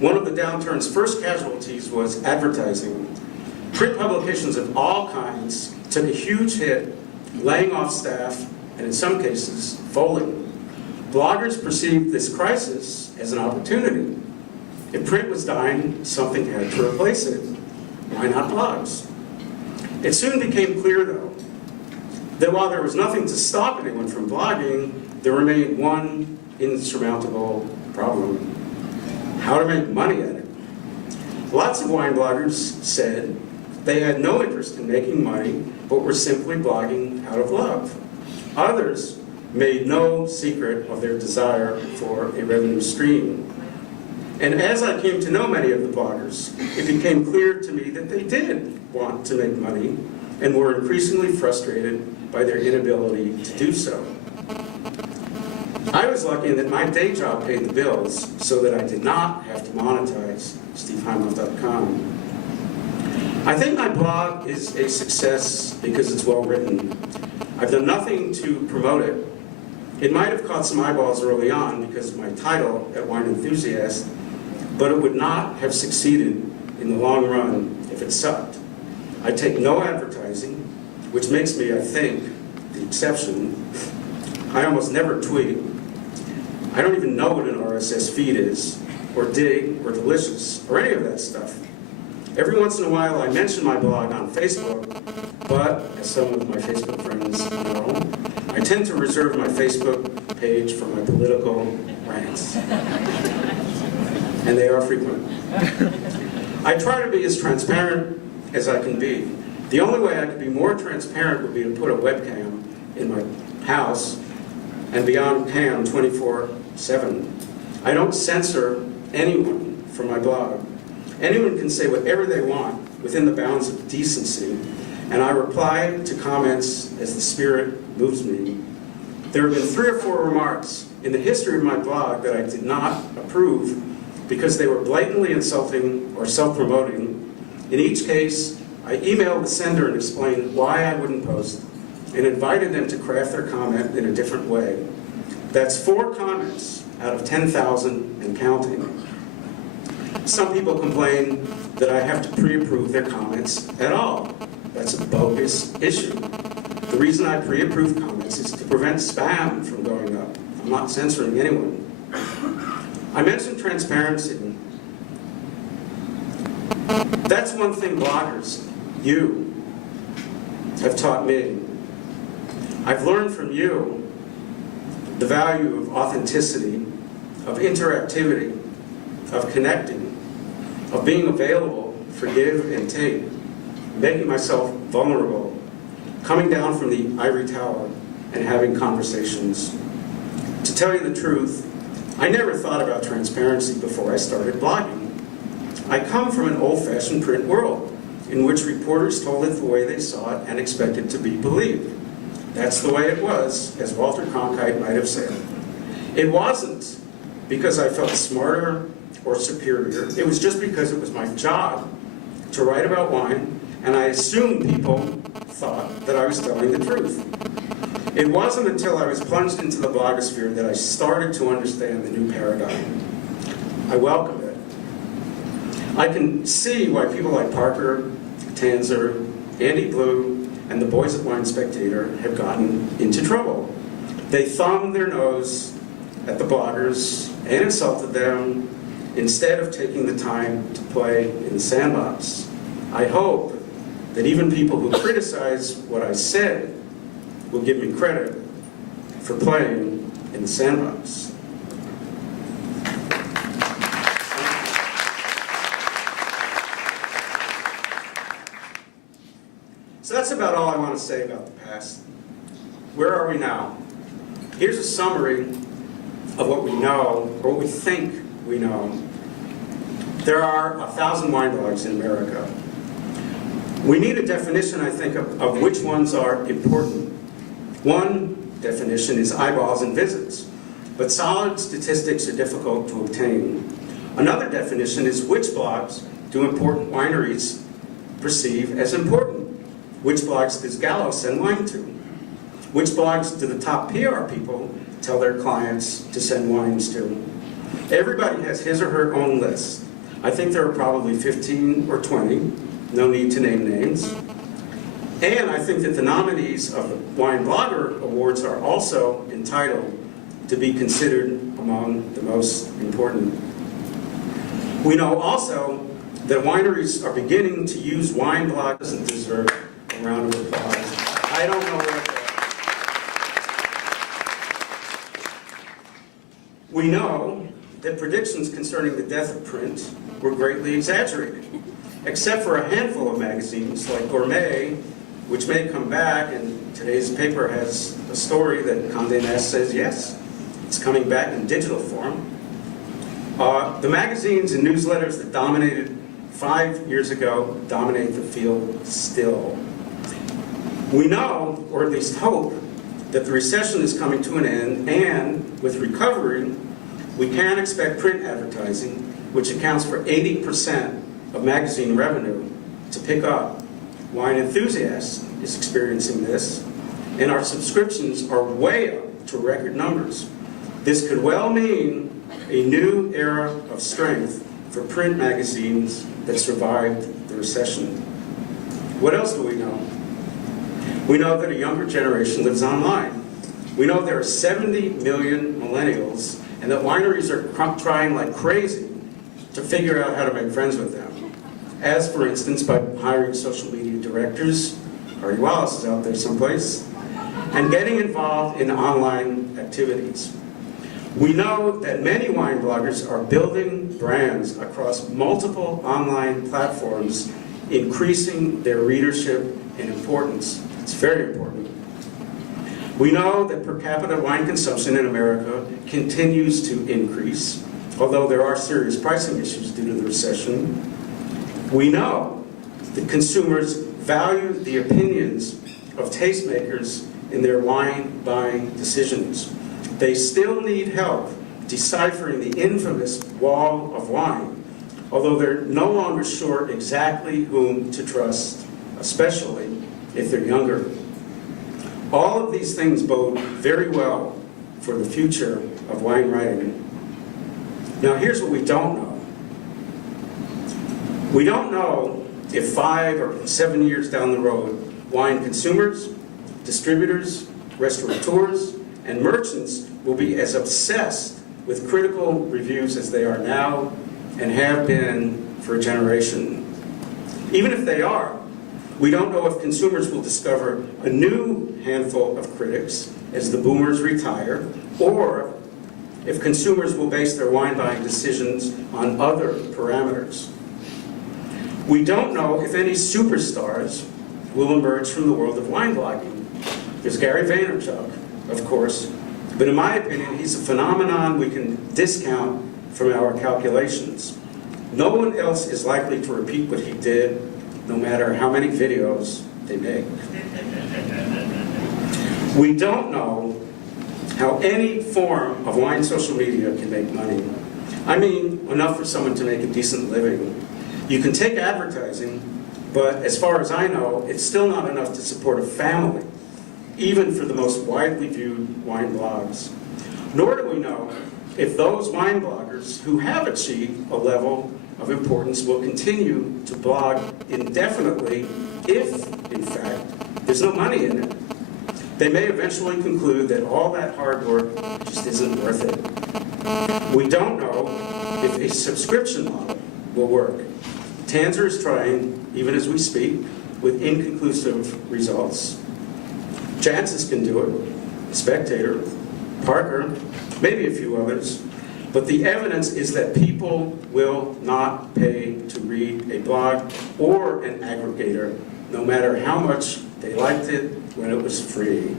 One of the downturn's first casualties was advertising. Print publications of all kinds took a huge hit, laying off staff, and in some cases, folding. Bloggers perceived this crisis as an opportunity. If print was dying, something had to replace it. Why not blogs? It soon became clear, though, that while there was nothing to stop anyone from blogging, there remained one insurmountable problem: how to make money at it. Lots of wine bloggers said they had no interest in making money, but were simply blogging out of love. Others made no secret of their desire for a revenue stream. And as I came to know many of the bloggers, it became clear to me that they did want to make money and were increasingly frustrated by their inability to do so. I was lucky in that my day job paid the bills so that I did not have to monetize Heimoff.com. I think my blog is a success because it's well written. I've done nothing to promote it. It might have caught some eyeballs early on because of my title at Wine Enthusiast, but it would not have succeeded in the long run if it sucked. I take no advertising, which makes me, I think, the exception. I almost never tweet. I don't even know what an RSS feed is, or Dig, or Delicious, or any of that stuff. Every once in a while I mention my blog on Facebook, but as some of my Facebook friends know, I tend to reserve my Facebook page for my political rants. And they are frequent. I try to be as transparent as I can be. The only way I could be more transparent would be to put a webcam in my house and be on cam 24/7. I don't censor anyone from my blog. Anyone can say whatever they want within the bounds of decency, and I reply to comments as the spirit moves me. There have been 3 or 4 remarks in the history of my blog that I did not approve because they were blatantly insulting or self-promoting. In each case, I emailed the sender and explained why I wouldn't post and invited them to craft their comment in a different way. That's 4 comments out of 10,000 and counting. Some people complain that I have to pre-approve their comments at all. That's a bogus issue. The reason I pre-approve comments is to prevent spam from going up. I'm not censoring anyone. I mentioned transparency. That's one thing bloggers, you, have taught me. I've learned from you the value of authenticity, of interactivity, of connecting, of being available for give and take, making myself vulnerable, coming down from the ivory tower and having conversations. To tell you the truth, I never thought about transparency before I started blogging. I come from an old-fashioned print world in which reporters told it the way they saw it and expected to be believed. That's the way it was, as Walter Cronkite might have said. It wasn't because I felt smarter or superior. It was just because it was my job to write about wine, and I assumed people thought that I was telling the truth. It wasn't until I was plunged into the blogosphere that I started to understand the new paradigm. I welcome it. I can see why people like Parker, Tanzer, Andy Blue, and the boys at Wine Spectator have gotten into trouble. They thumbed their nose at the bloggers and insulted them instead of taking the time to play in the sandbox. I hope that even people who criticize what I said will give me credit for playing in the sandbox. So that's about all I want to say about the past. Where are we now? Here's a summary of what we know, or what we think we know. There are 1,000 wine blogs in America. We need a definition, I think, of which ones are important. One definition is eyeballs and visits, but solid statistics are difficult to obtain. Another definition is which blogs do important wineries perceive as important. Which blogs does Gallo send wine to? Which blogs do the top PR people tell their clients to send wines to? Everybody has his or her own list. I think there are probably 15 or 20, no need to name names. And I think that the nominees of the Wine Blogger Awards are also entitled to be considered among the most important. We know also that wineries are beginning to use wine bloggers. Doesn't deserve a round of applause. I don't know what that. We know that predictions concerning the death of print were greatly exaggerated, except for a handful of magazines like Gourmet, which may come back, and today's paper has a story that Condé Nast says, yes, it's coming back in digital form. The magazines and newsletters that dominated 5 years ago dominate the field still. We know, or at least hope, that the recession is coming to an end, and with recovery, we can expect print advertising, which accounts for 80% of magazine revenue, to pick up. Wine Enthusiast is experiencing this, and our subscriptions are way up to record numbers. This could well mean a new era of strength for print magazines that survived the recession. What else do we know? We know that a younger generation lives online. We know there are 70 million millennials, and that wineries are trying like crazy to figure out how to make friends with them. As, for instance, by hiring social media directors, Artie Wallace is out there someplace, and getting involved in online activities. We know that many wine bloggers are building brands across multiple online platforms, increasing their readership and importance. It's very important. We know that per capita wine consumption in America continues to increase, although there are serious pricing issues due to the recession. We know that consumers value the opinions of tastemakers in their wine buying decisions. They still need help deciphering the infamous wall of wine, although they're no longer sure exactly whom to trust, especially if they're younger. All of these things bode very well for the future of wine writing. Now here's what we don't know. We don't know if 5 or 7 years down the road, wine consumers, distributors, restaurateurs, and merchants will be as obsessed with critical reviews as they are now and have been for a generation. Even if they are, we don't know if consumers will discover a new handful of critics as the boomers retire, or if consumers will base their wine buying decisions on other parameters. We don't know if any superstars will emerge from the world of wine blogging. There's Gary Vaynerchuk, of course, but in my opinion, he's a phenomenon we can discount from our calculations. No one else is likely to repeat what he did, no matter how many videos they make. We don't know how any form of wine social media can make money. I mean, enough for someone to make a decent living. You can take advertising, but as far as I know, it's still not enough to support a family, even for the most widely viewed wine blogs. Nor do we know if those wine bloggers who have achieved a level of importance will continue to blog indefinitely if, in fact, there's no money in it. They may eventually conclude that all that hard work just isn't worth it. We don't know if a subscription model will work. Tanzer is trying, even as we speak, with inconclusive results. Jancis can do it, Spectator, Parker, maybe a few others. But the evidence is that people will not pay to read a blog or an aggregator, no matter how much they liked it when it was free.